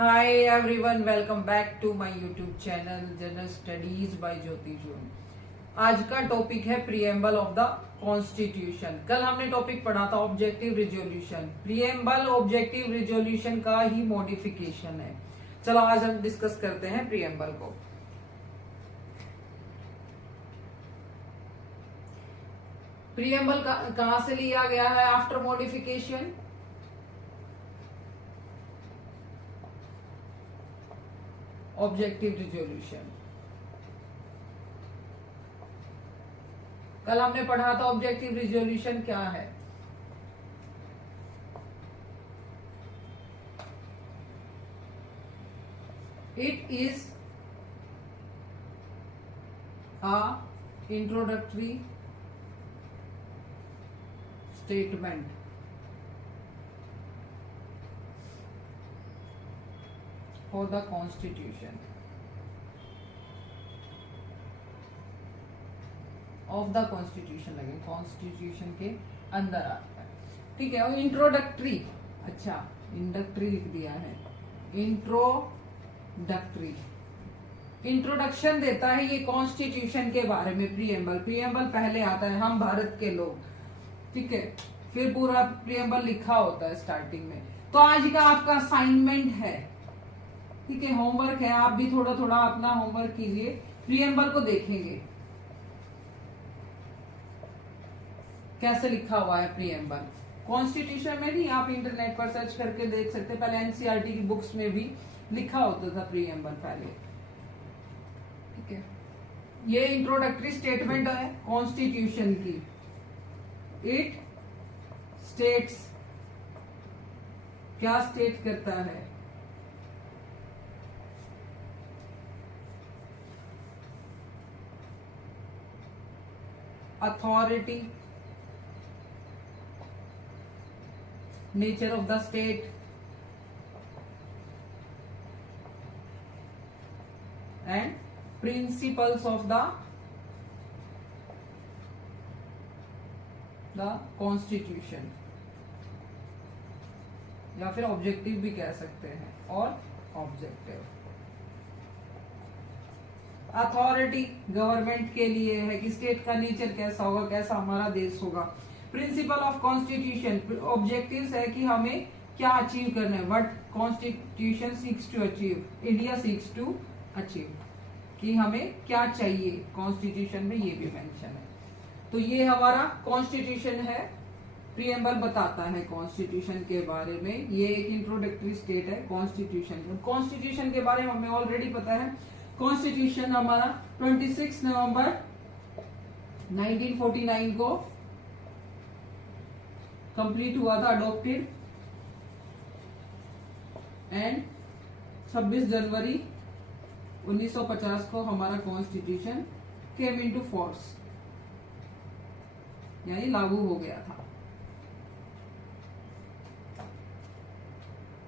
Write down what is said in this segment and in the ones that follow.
Hi everyone, welcome back to my YouTube channel general studies by Jyoti June. आज का topic है preamble of the constitution. कल हमने topic पढ़ा था objective resolution. Preamble objective resolution का ही मॉडिफिकेशन है। चलो आज हम डिस्कस करते हैं प्रीएम्बल को। प्रीएम्बल कहां से लिया गया है आफ्टर मॉडिफिकेशन? Objective resolution. कल हमने पढ़ा था ऑब्जेक्टिव रिजोल्यूशन क्या है। It is a introductory statement for the constitution of the constitution. लगे कॉन्स्टिट्यूशन के अंदर आता है, ठीक है। और इंट्रोडक्टरी, अच्छा इंडक्टरी लिख दिया है। इंट्रोडक्टरी इंट्रोडक्शन देता है ये कॉन्स्टिट्यूशन के बारे में। प्रीएम्बल पहले आता है, हम भारत के लोग, ठीक है। फिर पूरा प्रीएम्बल लिखा होता है स्टार्टिंग में। तो आज का आपका असाइनमेंट है, ठीक है, होमवर्क है। आप भी थोड़ा थोड़ा अपना होमवर्क कीजिए। प्रीएम्बल को देखेंगे कैसे लिखा हुआ है प्रीएम्बल। कॉन्स्टिट्यूशन में नहीं, आप इंटरनेट पर सर्च करके देख सकते हैं। पहले एनसीईआरटी की बुक्स में भी लिखा होता था प्रीएम्बल पहले, ठीक है। ये इंट्रोडक्टरी स्टेटमेंट है कॉन्स्टिट्यूशन की। इट स्टेट्स, क्या स्टेट करता है? Authority, nature of the state, and principles of the constitution, या फिर ऑब्जेक्टिव भी कह सकते हैं। और ऑब्जेक्टिव अथॉरिटी गवर्नमेंट के लिए है कि स्टेट का नेचर कैसा होगा, कैसा हमारा देश होगा। प्रिंसिपल ऑफ कॉन्स्टिट्यूशन, ऑब्जेक्टिव्स है कि हमें क्या अचीव करना है। What constitution seeks to achieve, India seeks to achieve, कि हमें क्या चाहिए कॉन्स्टिट्यूशन में, ये भी मेंशन है। तो ये हमारा कॉन्स्टिट्यूशन है। प्रीएम्बल बताता है कॉन्स्टिट्यूशन के बारे में। ये एक इंट्रोडक्टरी स्टेट है कॉन्स्टिट्यूशन। कॉन्स्टिट्यूशन के बारे में हमें ऑलरेडी पता है। कॉन्स्टिट्यूशन हमारा 26 नवंबर 1949 को कंप्लीट हुआ था, अडॉप्टेड, एंड 26 जनवरी 1950 को हमारा कॉन्स्टिट्यूशन केम इनटू फोर्स, यानी लागू हो गया था।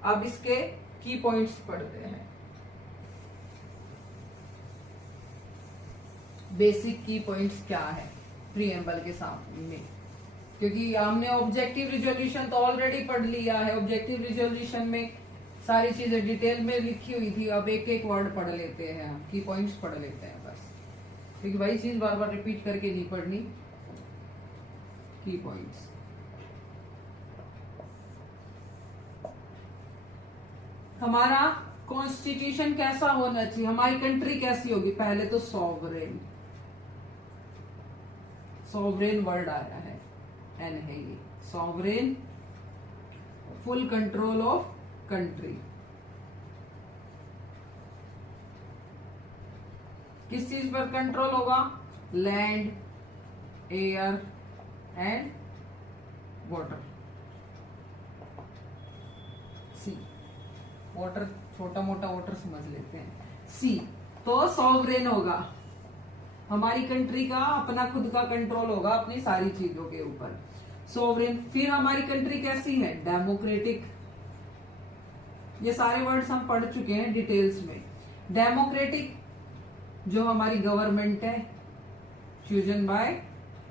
अब इसके की पॉइंट्स पढ़ते हैं। बेसिक की पॉइंट्स क्या है प्रीएम्बल के सामने, क्योंकि हमने ऑब्जेक्टिव रिजोल्यूशन तो ऑलरेडी पढ़ लिया है। ऑब्जेक्टिव रिजोल्यूशन में सारी चीजें डिटेल में लिखी हुई थी। अब एक एक वर्ड पढ़ लेते हैं, हम की पॉइंट्स पढ़ लेते हैं बस, क्योंकि वही चीज बार बार रिपीट करके नहीं पढ़नी। की पॉइंट्स, हमारा कॉन्स्टिट्यूशन कैसा होना चाहिए, हमारी कंट्री कैसी होगी। पहले तो सॉवरेन, सॉवरेन वर्ड आया है, एन है ये। Sovereign, full control of country. किस चीज पर कंट्रोल होगा? Land, air and water. Sea, water छोटा मोटा वाटर समझ लेते हैं। सी तो सॉवरेन होगा, हमारी कंट्री का अपना खुद का कंट्रोल होगा अपनी सारी चीजों के ऊपर, सोवरेन। फिर हमारी कंट्री कैसी है? डेमोक्रेटिक। ये सारे वर्ड्स हम पढ़ चुके हैं डिटेल्स में। डेमोक्रेटिक, जो हमारी गवर्नमेंट है, चूजन बाय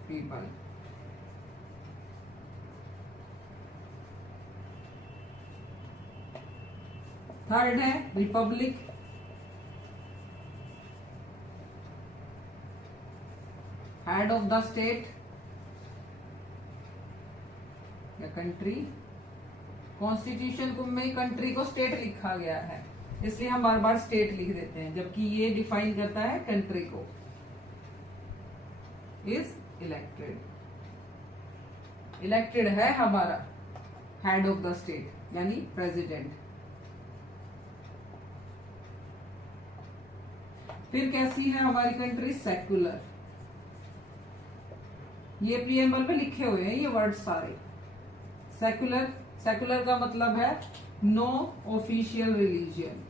पीपल। थर्ड है Republic, head of the state या कंट्री। कॉन्स्टिट्यूशन में कंट्री को स्टेट लिखा गया है, इसलिए हम बार बार स्टेट लिख देते हैं, जबकि ये डिफाइन करता है कंट्री को। इज इलेक्टेड, इलेक्टेड है हमारा हेड ऑफ द स्टेट यानी प्रेसिडेंट। फिर कैसी है हमारी कंट्री? सेक्युलर। ये प्रीएम्बल में लिखे हुए हैं ये वर्ड सारे। सेक्युलर, सेक्युलर का मतलब है नो ऑफिशियल रिलीजन।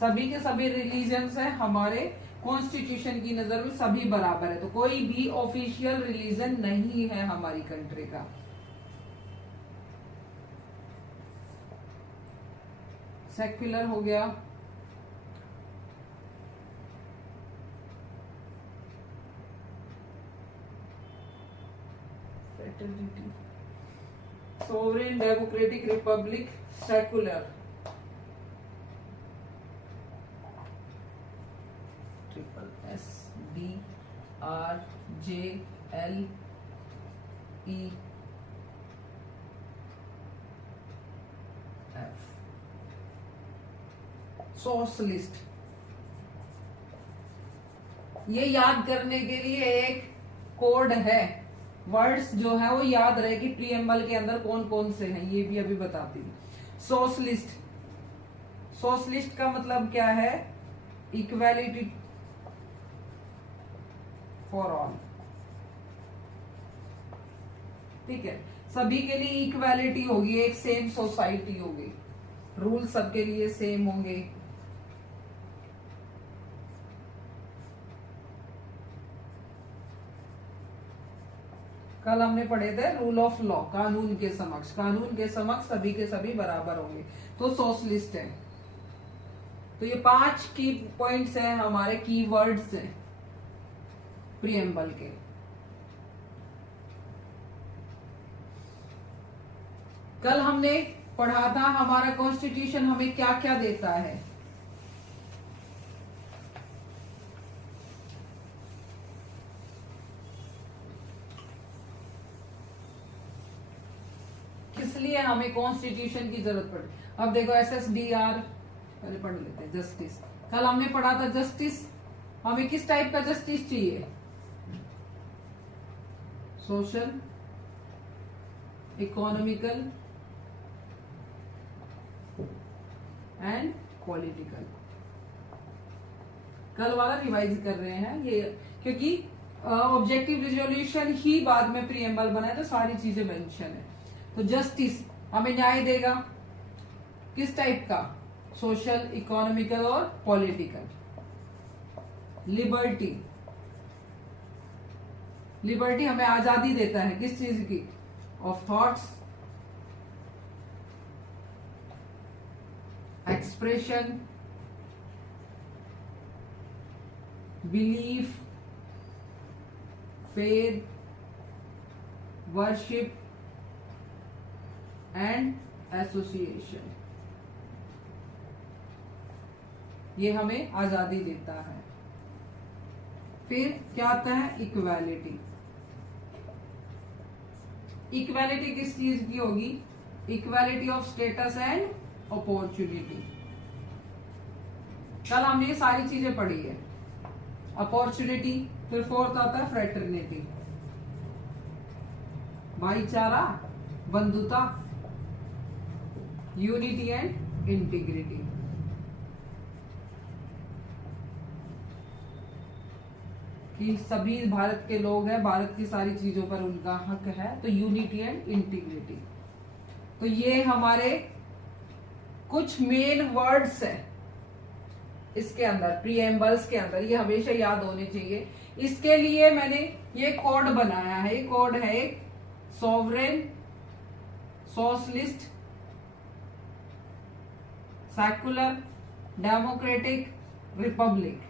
सभी के सभी रिलीजन्स है हमारे कॉन्स्टिट्यूशन की नजर में सभी बराबर है, तो कोई भी ऑफिशियल रिलीजन नहीं है हमारी कंट्री का। सेक्युलर हो गया। Sovereign democratic Republic secular. SDRJLEF socialist. ये याद करने के लिए एक कोड है, वर्ड्स जो है वो याद रहे कि प्रीएम्बल के अंदर कौन कौन से हैं, ये भी अभी बताती हूँ। सोशलिस्ट, सोशलिस्ट का मतलब क्या है? Equality for all. ठीक है, सभी के लिए इक्वालिटी होगी, एक सेम सोसाइटी होगी, रूल सबके लिए सेम होंगे। कल हमने पढ़े थे रूल ऑफ लॉ, कानून के समक्ष, कानून के समक्ष सभी के सभी बराबर होंगे, तो सोशलिस्ट है। तो ये 5 की पॉइंट्स हैं हमारे, की वर्ड्स हैं प्रीएम्बल के। कल हमने पढ़ा था हमारा कॉन्स्टिट्यूशन हमें क्या क्या देता है। किस लिए हमें कॉन्स्टिट्यूशन की जरूरत पड़ी? अब देखो SSDR पहले पढ़ लेते हैं। जस्टिस, कल हमने पढ़ा था जस्टिस, हमें किस टाइप का जस्टिस चाहिए? Social, economical and political. कल वाला रिवाइज कर रहे हैं ये, क्योंकि ऑब्जेक्टिव रिजोल्यूशन ही बाद में प्रीएम्बल बना है, तो सारी चीजें मेंशन है। तो जस्टिस हमें न्याय देगा, किस टाइप का? सोशल, इकोनॉमिकल और पॉलिटिकल। लिबर्टी, लिबर्टी हमें आजादी देता है, किस चीज की? Of thoughts, expression, belief, faith, worship and association. ये हमें आजादी देता है। फिर क्या आता है? इक्वालिटी। इक्वालिटी किस चीज की होगी? Equality of status and opportunity. कल हमने ये सारी चीजें पढ़ी है। अपॉर्चुनिटी, फिर फोर्थ आता है फ्रेटर्निटी, भाईचारा, बंधुता, यूनिटी एंड इंटीग्रिटी। कि सभी भारत के लोग हैं, भारत की सारी चीजों पर उनका हक है, तो यूनिटी एंड इंटीग्रिटी। तो ये हमारे कुछ मेन वर्ड्स हैं इसके अंदर, प्रीएम्बल्स के अंदर, ये हमेशा याद होने चाहिए। इसके लिए मैंने ये कोड बनाया है। ये कोड है एक sovereign, socialist, secular, democratic, Republic.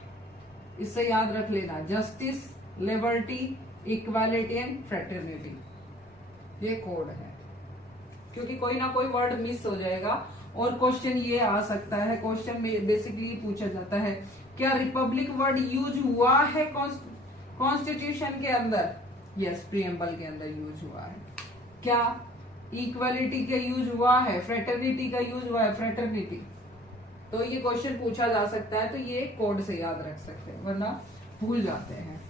इससे याद रख लेना, justice, liberty, equality and fraternity. ये कोड है, क्योंकि कोई ना कोई वर्ड मिस हो जाएगा और क्वेश्चन ये आ सकता है। क्वेश्चन में बेसिकली पूछा जाता है क्या रिपब्लिक वर्ड यूज हुआ है कॉन्स्टिट्यूशन के अंदर? यस, प्रीएम्बल के अंदर यूज हुआ है। क्या इक्वालिटी का यूज हुआ है? फ्रेटर्निटी का यूज हुआ है? फ्रेटर्निटी। तो ये क्वेश्चन पूछा जा सकता है, तो ये कोड से याद रख सकते हैं, वरना भूल जाते हैं।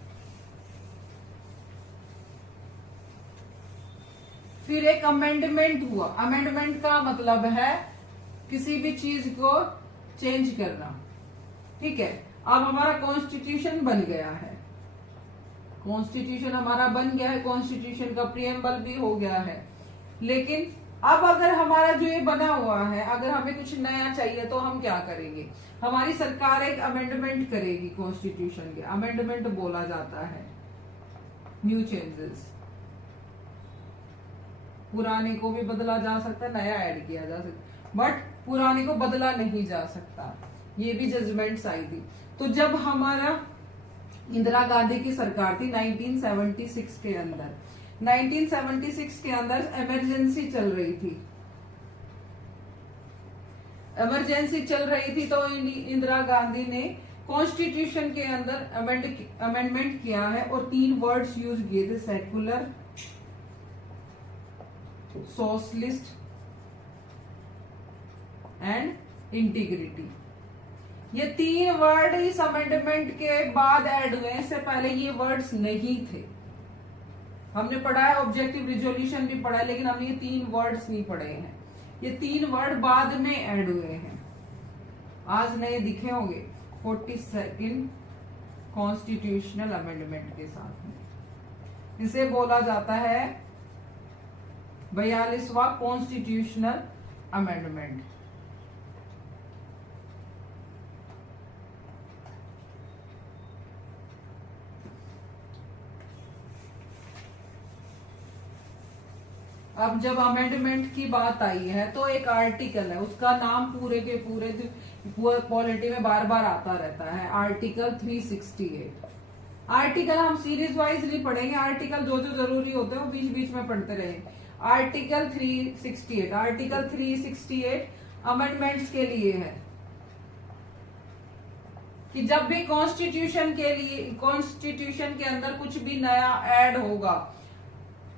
फिर एक अमेंडमेंट हुआ। अमेंडमेंट का मतलब है किसी भी चीज को चेंज करना। ठीक है, अब हमारा कॉन्स्टिट्यूशन बन गया है, कॉन्स्टिट्यूशन हमारा बन गया है, कॉन्स्टिट्यूशन का प्रीएम्बल भी हो गया है। लेकिन अब अगर हमारा जो ये बना हुआ है, अगर हमें कुछ नया चाहिए तो हम क्या करेंगे? हमारी सरकार एक अमेंडमेंट करेगी कॉन्स्टिट्यूशन के। अमेंडमेंट बोला जाता है न्यू चेंजेस। पुराने को भी बदला जा सकता है, नया ऐड किया जा सकता, बट पुराने को बदला नहीं जा सकता। ये भी जजमेंट्स आई थी। तो जब हमारा इंदिरा गांधी की सरकार थी 1976 के अंदर, 1976 के अंदर इमरजेंसी चल रही थी। इमरजेंसी चल रही थी तो इंदिरा गांधी ने कॉन्स्टिट्यूशन के अंदर अमेंडमेंट किया है और 3 वर्ड्स यूज किए थे, सेकुलर, सोशलिस्ट एंड इंटीग्रिटी। ये 3 वर्ड इस अमेंडमेंट के बाद ऐड हुए, इससे पहले ये वर्ड्स नहीं थे। हमने पढ़ा है, ऑब्जेक्टिव रिजोल्यूशन भी पढ़ा है, लेकिन हमने ये 3 वर्ड्स नहीं पढ़े हैं। ये 3 वर्ड बाद में ऐड हुए हैं, आज नए दिखे होंगे 42nd कॉन्स्टिट्यूशनल अमेंडमेंट के साथ में। इसे बोला जाता है 42वां कॉन्स्टिट्यूशनल अमेंडमेंट। अब जब अमेंडमेंट की बात आई है तो एक आर्टिकल है, उसका नाम पूरे के पूरे पॉलिटी में बार बार आता रहता है, आर्टिकल 368। आर्टिकल हम सीरीज वाइज नहीं पढ़ेंगे, आर्टिकल जो जो जरूरी होते हैं वो बीच बीच में पढ़ते रहेंगे। आर्टिकल 368, आर्टिकल 368 अमेंडमेंट्स के लिए है कि जब भी कॉन्स्टिट्यूशन के लिए, कॉन्स्टिट्यूशन के अंदर कुछ भी नया ऐड होगा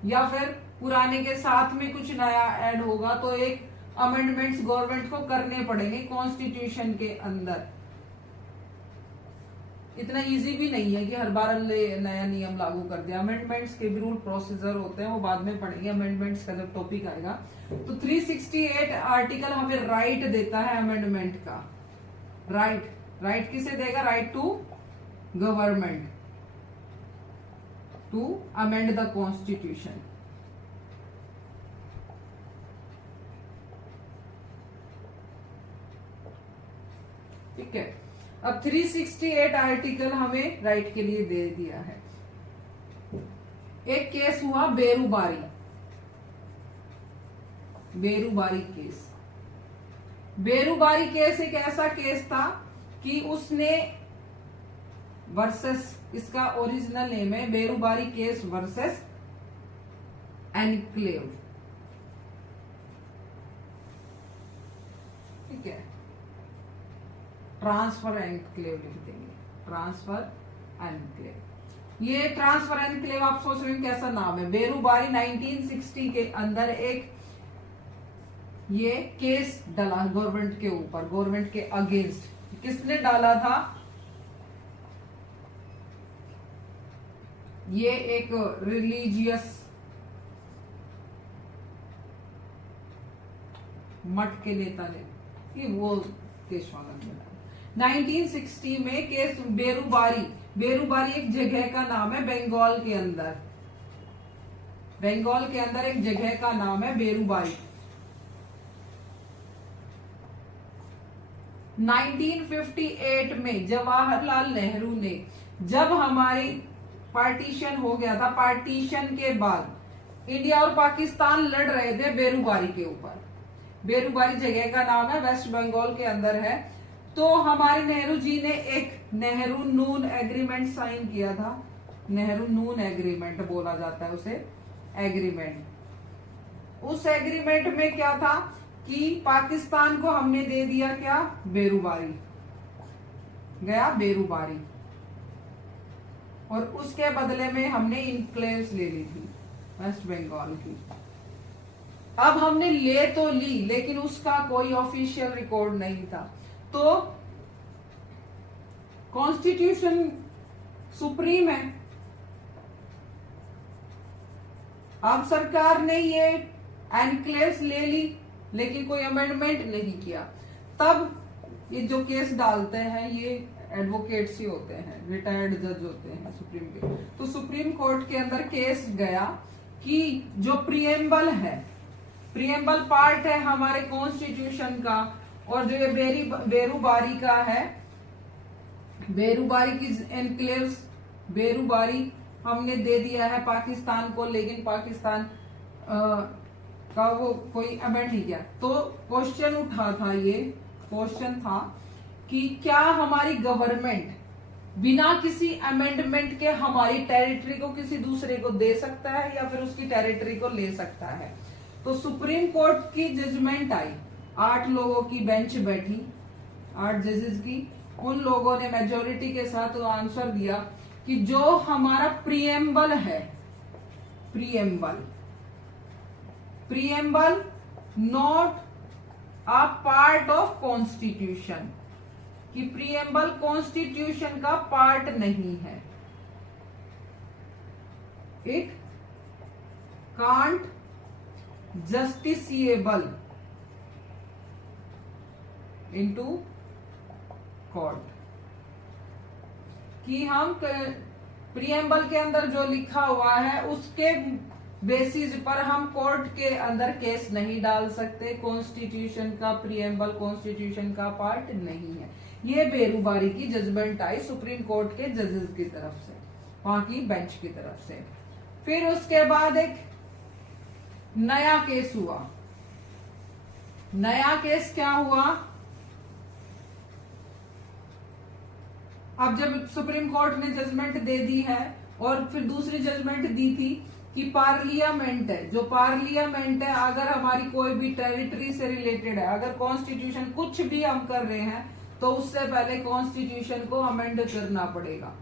या फिर पुराने के साथ में कुछ नया ऐड होगा तो एक अमेंडमेंट्स गवर्नमेंट को करने पड़ेंगे कॉन्स्टिट्यूशन के अंदर। इतना इजी भी नहीं है कि हर बार नया नियम लागू कर दिया। अमेंडमेंट्स के भी रूल प्रोसीजर होते हैं, वो बाद में पढ़ेंगे अमेंडमेंट्स का जब टॉपिक आएगा। तो 368 आर्टिकल हमें राइट देता है अमेंडमेंट का। राइट किसे देगा? Right to government to amend the constitution. ठीक है, अब 368 आर्टिकल हमें राइट के लिए दे दिया है। एक केस हुआ बेरूबारी केस। बेरूबारी केस एक ऐसा केस था कि उसने वर्सेस, इसका ओरिजिनल नेम है बेरूबारी केस वर्सेस एनक्लेव। ठीक है, ट्रांसफर एनक्लेव लिख देंगे, ट्रांसफर एनक्लेव। ये ट्रांसफर एनक्लेव आप सोच रहे हैं कैसा नाम है? बेरूबारी 1960 के अंदर एक ये केस डाला गवर्नमेंट के ऊपर, गवर्नमेंट के अगेंस्ट। किसने डाला था? ये एक रिलीजियस मठ के नेता ने, कि वो केशवानंद ने 1960 में केस बेरूबारी एक जगह का नाम है बंगाल के अंदर। बंगाल के अंदर एक जगह का नाम है बेरूबारी। 1958 में जवाहरलाल नेहरू ने, जब हमारी पार्टीशन हो गया था, पार्टीशन के बाद इंडिया और पाकिस्तान लड़ रहे थे बेरूबारी के ऊपर। बेरूबारी जगह का नाम है, वेस्ट बंगाल के अंदर है। तो हमारे नेहरू जी ने एक नेहरू नून एग्रीमेंट साइन किया था। नेहरू नून एग्रीमेंट बोला जाता है उसे, एग्रीमेंट। उस एग्रीमेंट में क्या था कि पाकिस्तान को हमने दे दिया क्या, बेरूबारी, गया बेरूबारी, और उसके बदले में हमने इनक्लेव्स ले ली थी वेस्ट बंगाल की। अब हमने ले तो ली, लेकिन उसका कोई ऑफिशियल रिकॉर्ड नहीं था। तो कॉन्स्टिट्यूशन सुप्रीम है। अब सरकार ने ये एनक्लेव्स ले ली, लेकिन कोई अमेंडमेंट नहीं किया। तब ये जो केस डालते हैं ये एडवोकेट्स ही होते हैं, रिटायर्ड जज होते हैं सुप्रीम के। तो सुप्रीम कोर्ट के अंदर केस गया कि जो प्रीएम्बल है, प्रीएम्बल पार्ट है हमारे कॉन्स्टिट्यूशन का, और जो ये बेरूबारी का है, बेरूबारी की एनक्लेव्स, बेरूबारी हमने दे दिया है पाकिस्तान को, लेकिन पाकिस्तान का वो कोई अमेंड नहीं किया। तो क्वेश्चन उठा था, ये क्वेश्चन था कि क्या हमारी गवर्नमेंट बिना किसी अमेंडमेंट के हमारी टेरिटरी को किसी दूसरे को दे सकता है या फिर उसकी टेरिटरी को ले सकता है। तो सुप्रीम कोर्ट की जजमेंट आई, 8 लोगों की बेंच बैठी, 8 जजेस की। उन लोगों ने मेजोरिटी के साथ आंसर दिया कि जो हमारा प्रीएम्बल है, preamble not a part of constitution, कि प्रीएम्बल कॉन्स्टिट्यूशन का पार्ट नहीं है। It can't justiciable into court, कि हम प्रीएम्बल के अंदर जो लिखा हुआ है उसके बेसिस पर हम कोर्ट के अंदर केस नहीं डाल सकते। कॉन्स्टिट्यूशन का प्रीएम्बल कॉन्स्टिट्यूशन का पार्ट नहीं है। ये बेरूबारी की जजमेंट आई सुप्रीम कोर्ट के जजेस की तरफ से, वहां की बेंच की तरफ से। फिर उसके बाद एक नया केस हुआ। नया केस क्या हुआ, अब जब सुप्रीम कोर्ट ने जजमेंट दे दी है, और फिर दूसरी जजमेंट दी थी कि पार्लियामेंट है, जो पार्लियामेंट है, अगर हमारी कोई भी टेरिटरी से रिलेटेड है, अगर कॉन्स्टिट्यूशन कुछ भी हम कर रहे हैं तो उससे पहले कॉन्स्टिट्यूशन को अमेंड करना पड़ेगा।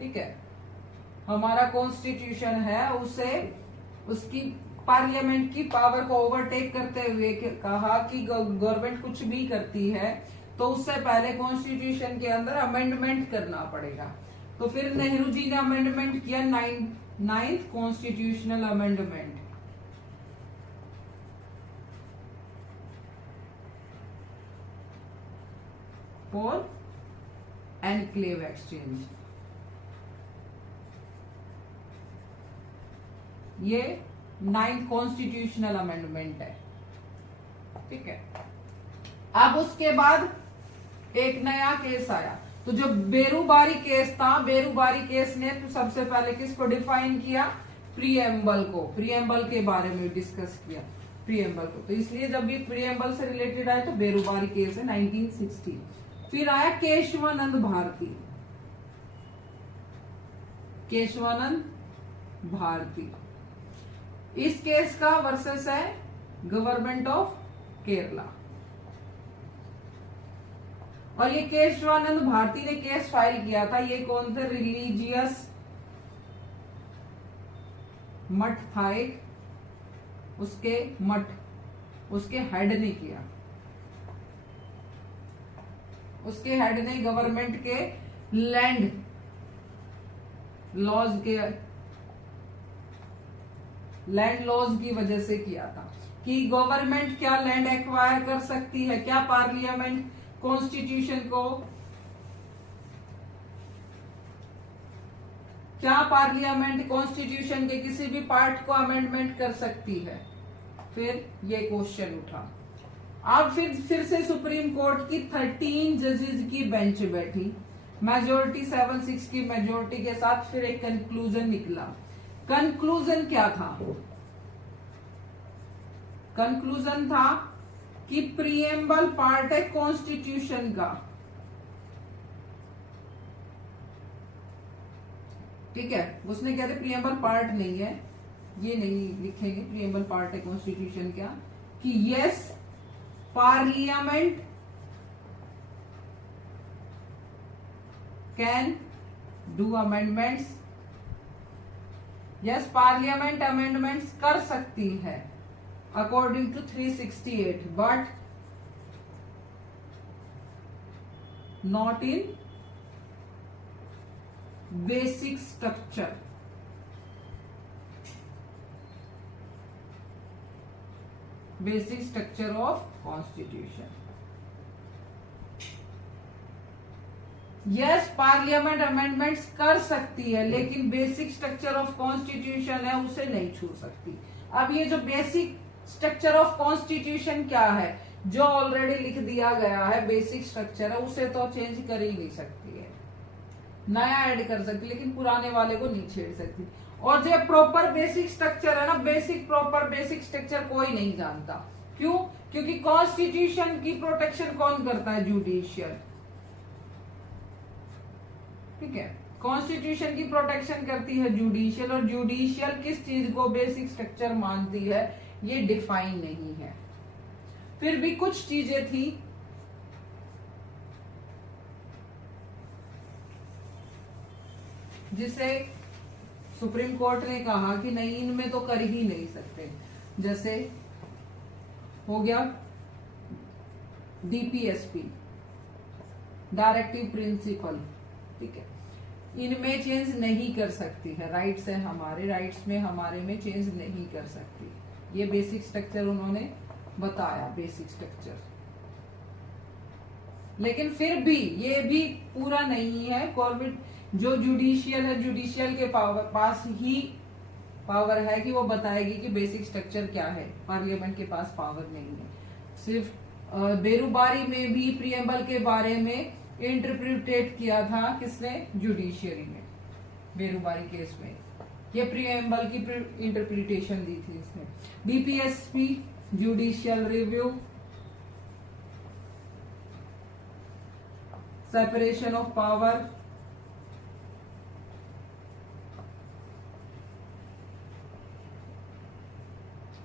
ठीक है, हमारा कॉन्स्टिट्यूशन है, उसे उसकी पार्लियामेंट की पावर को ओवरटेक करते हुए कहा कि गवर्नमेंट कुछ भी करती है तो उससे पहले कॉन्स्टिट्यूशन के अंदर अमेंडमेंट करना पड़ेगा। तो फिर नेहरू जी ने अमेंडमेंट किया, 9th constitutional amendment. For enclave exchange. ये 9th कॉन्स्टिट्यूशनल अमेंडमेंट है। ठीक है, अब उसके बाद एक नया केस आया। तो जो बेरूबारी केस था, बेरूबारी केस ने सबसे पहले किसको डिफाइन किया, प्रीएम्बल को, प्रीएम्बल के बारे में डिस्कस किया, प्रीएम्बल को। तो इसलिए जब भी प्रीएम्बल से रिलेटेड आया तो बेरूबारी केस है 1960। फिर आया केशवानंद भारती, केशवानंद भारती। इस केस का वर्सेस है गवर्नमेंट ऑफ केरला, और ये केशवानंद भारती ने केस फाइल किया था। ये कौन थे, रिलीजियस मठ था एक, उसके मठ, उसके हेड ने किया, उसके हेड ने गवर्नमेंट के लैंड लॉज की वजह से किया था कि गवर्नमेंट क्या लैंड एक्वायर कर सकती है, क्या पार्लियामेंट कॉन्स्टिट्यूशन को, क्या पार्लियामेंट कॉन्स्टिट्यूशन के किसी भी पार्ट को अमेंडमेंट कर सकती है। फिर ये क्वेश्चन उठा। अब फिर से सुप्रीम कोर्ट की 13 जजेस की बेंच बैठी, मेजोरिटी 7-6 की मेजोरिटी के साथ। फिर एक कंक्लूजन निकला। कंक्लूजन क्या था, कंक्लूजन था कि प्रीएम्बल पार्ट है कॉन्स्टिट्यूशन का, ठीक है, उसने कहते प्रियम्बल पार्ट नहीं है, ये नहीं लिखेंगे प्रियम्बल पार्ट है कॉन्स्टिट्यूशन क्या, कि yes parliament can do amendments, yes parliament amendments कर सकती है according to 368 but not in basic structure, basic structure of constitution. Yes parliament amendments कर सकती है लेकिन बेसिक स्ट्रक्चर ऑफ कॉन्स्टिट्यूशन है उसे नहीं छू सकती। अब ये जो बेसिक स्ट्रक्चर ऑफ कॉन्स्टिट्यूशन क्या है, जो ऑलरेडी लिख दिया गया है बेसिक स्ट्रक्चर है, उसे तो चेंज कर ही नहीं सकती है, नया ऐड कर सकती लेकिन पुराने वाले को नहीं छेड़ सकती। और जो प्रॉपर बेसिक स्ट्रक्चर है ना, बेसिक प्रॉपर बेसिक स्ट्रक्चर कोई नहीं जानता। क्यों? क्योंकि कॉन्स्टिट्यूशन की प्रोटेक्शन कौन करता है? जुडिशियल। ठीक है, कॉन्स्टिट्यूशन की प्रोटेक्शन करती है जुडिशियल, और जुडिशियल किस चीज को बेसिक स्ट्रक्चर मानती है ये डिफाइन नहीं है। फिर भी कुछ चीजें थी जिसे सुप्रीम कोर्ट ने कहा कि नहीं इनमें तो कर ही नहीं सकते। जैसे हो गया डीपीएसपी, डायरेक्टिव प्रिंसिपल, ठीक है, इनमें चेंज नहीं कर सकती है, राइट्स है हमारे, राइट्स में हमारे में चेंज नहीं कर सकती। ये बेसिक स्ट्रक्चर उन्होंने बताया, बेसिक स्ट्रक्चर। लेकिन फिर भी ये भी पूरा नहीं है। गवर्नमेंट जो जुडिशियल है, जुडिशियल के पास ही पावर है कि वो बताएगी कि बेसिक स्ट्रक्चर क्या है, पार्लियामेंट के पास पावर नहीं है। सिर्फ बेरुबारी में भी प्रियम्बल के बारे में इंटरप्रिटेट किया था किसने? जुडिशियरी ने, बेरुबारी केस में ये प्रियम्बल की इंटरप्रिटेशन दी थी इसने। DPSP judicial review, separation of power,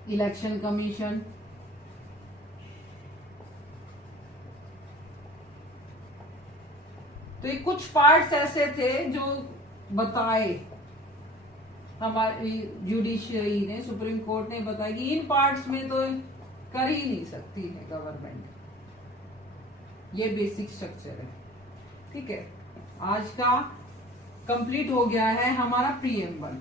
election commission, तो ये कुछ पार्ट्स ऐसे थे जो बताए हमारी जुडिशियरी ने, सुप्रीम कोर्ट ने बताया कि इन पार्ट्स में तो कर ही नहीं सकती है गवर्नमेंट, ये बेसिक स्ट्रक्चर है। ठीक है, आज का कंप्लीट हो गया है हमारा प्रीएम्बल।